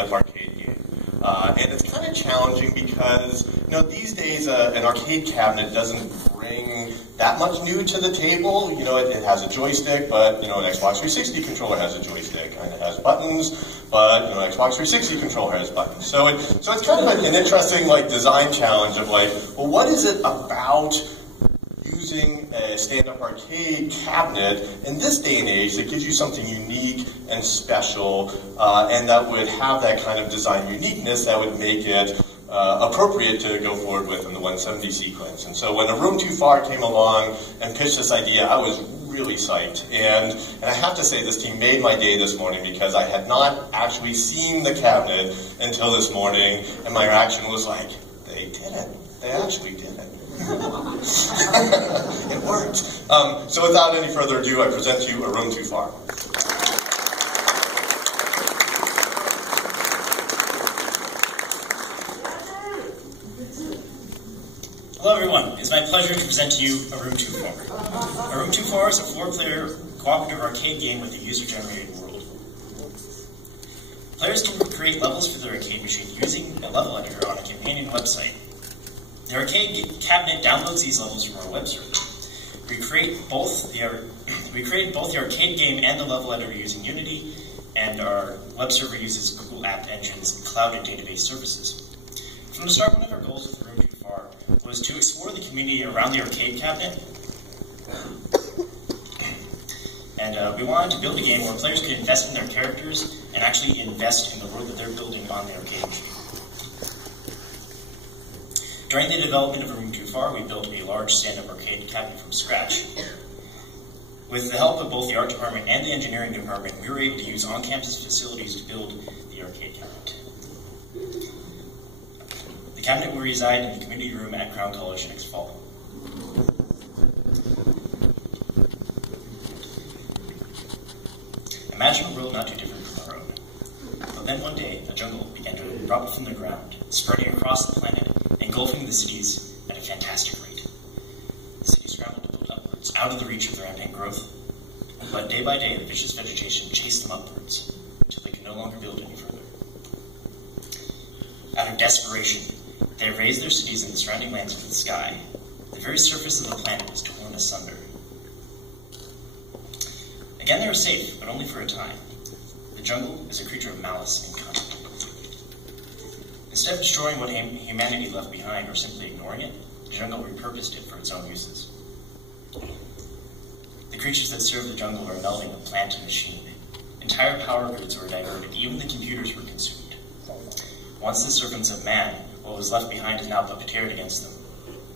stand-up arcade game. And it's kind of challenging because, these days an arcade cabinet doesn't bring that much new to the table. It has a joystick, but, an Xbox 360 controller has a joystick, and it has buttons, but, an Xbox 360 controller has buttons. So it's kind of an interesting, design challenge of, well, what is it about using a stand-up arcade cabinet in this day and age that gives you something unique and special, and that would have that kind of design uniqueness that would make it appropriate to go forward with in the 170 sequence. And so when A Room Too Far came along and pitched this idea, I was really psyched. And I have to say, this team made my day this morning because I had not actually seen the cabinet until this morning, and my reaction was like, they did it. They actually did it. It worked. So without any further ado, I present to you A Room Too Far. Hello everyone, it's my pleasure to present to you A Room Too Far. A Room Too Far is a 4-player cooperative arcade game with a user-generated world. Players can create levels for their arcade machine using a level editor on a companion website. The arcade cabinet downloads these levels from our web server. We created both the arcade game and the level editor using Unity, and our web server uses Google App Engine's cloud and database services. From the start, one of our goals with A Room Too Far was to explore the community around the arcade cabinet, and we wanted to build a game where players could invest in their characters and actually invest in the world that they're building on the arcade machine. During the development of A Room Too Far, we built a large stand-up arcade cabinet from scratch. With the help of both the art department and the engineering department, we were able to use on-campus facilities to build the arcade cabinet. The cabinet will reside in the community room at Crown College next fall. Imagine a world not too different from our own. But then one day, a jungle began to erupt from the ground, spreading across the planet, engulfing the cities at a fantastic rate. The cities scrambled to build upwards, out of the reach of the rampant growth. But day by day, the vicious vegetation chased them upwards, until they could no longer build any further. Out of desperation, they razed their cities and the surrounding lands with the sky. The very surface of the planet was torn asunder. Again, they were safe, but only for a time. The jungle is a creature of malice and cunning. Instead of destroying what humanity left behind or simply ignoring it, the jungle repurposed it for its own uses. The creatures that serve the jungle are melding of plant and machine. Entire power grids were diverted, even the computers were consumed. Once the servants of man, what was left behind is now puppeteered against them.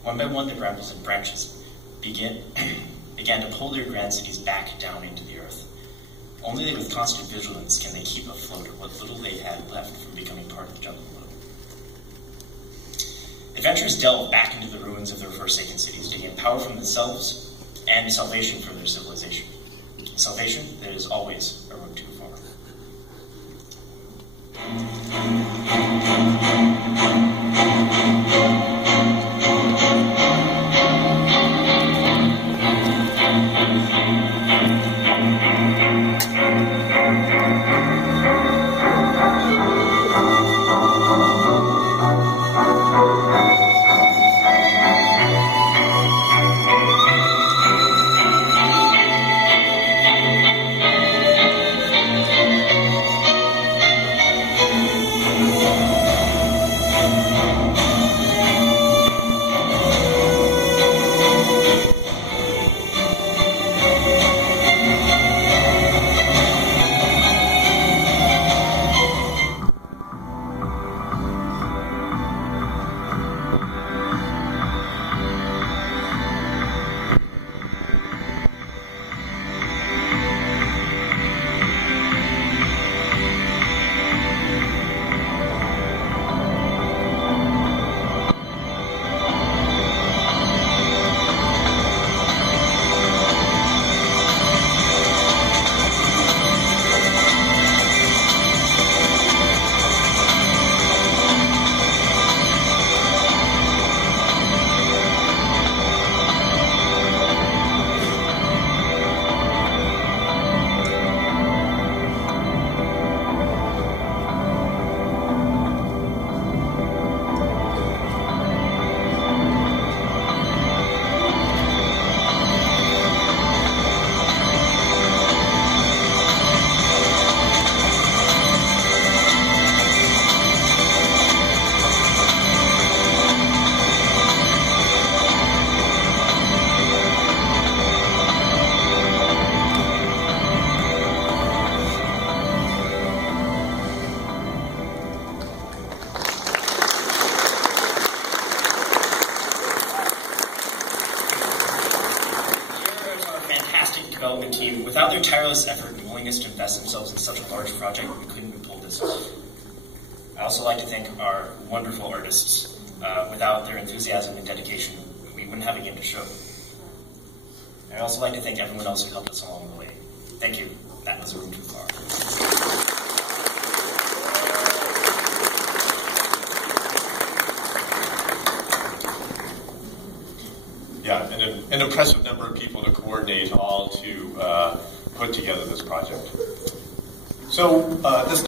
One by one, the brambles and branches began to pull their grand cities back down into the earth. Only with constant vigilance can they keep afloat what little they had left from becoming part of the jungle world. Adventurers delve back into the ruins of their forsaken cities to gain power from themselves and salvation for their civilization. Salvation that is always a room too far. their tireless effort and willingness to invest themselves in such a large project, we couldn't have pulled this off. I also like to thank our wonderful artists. Without their enthusiasm and dedication, we wouldn't have a game to show. I'd also like to thank everyone else who helped us along the way. Thank you. That was a room too far. Yeah, an impressive number of people to coordinate all to put together this project. So this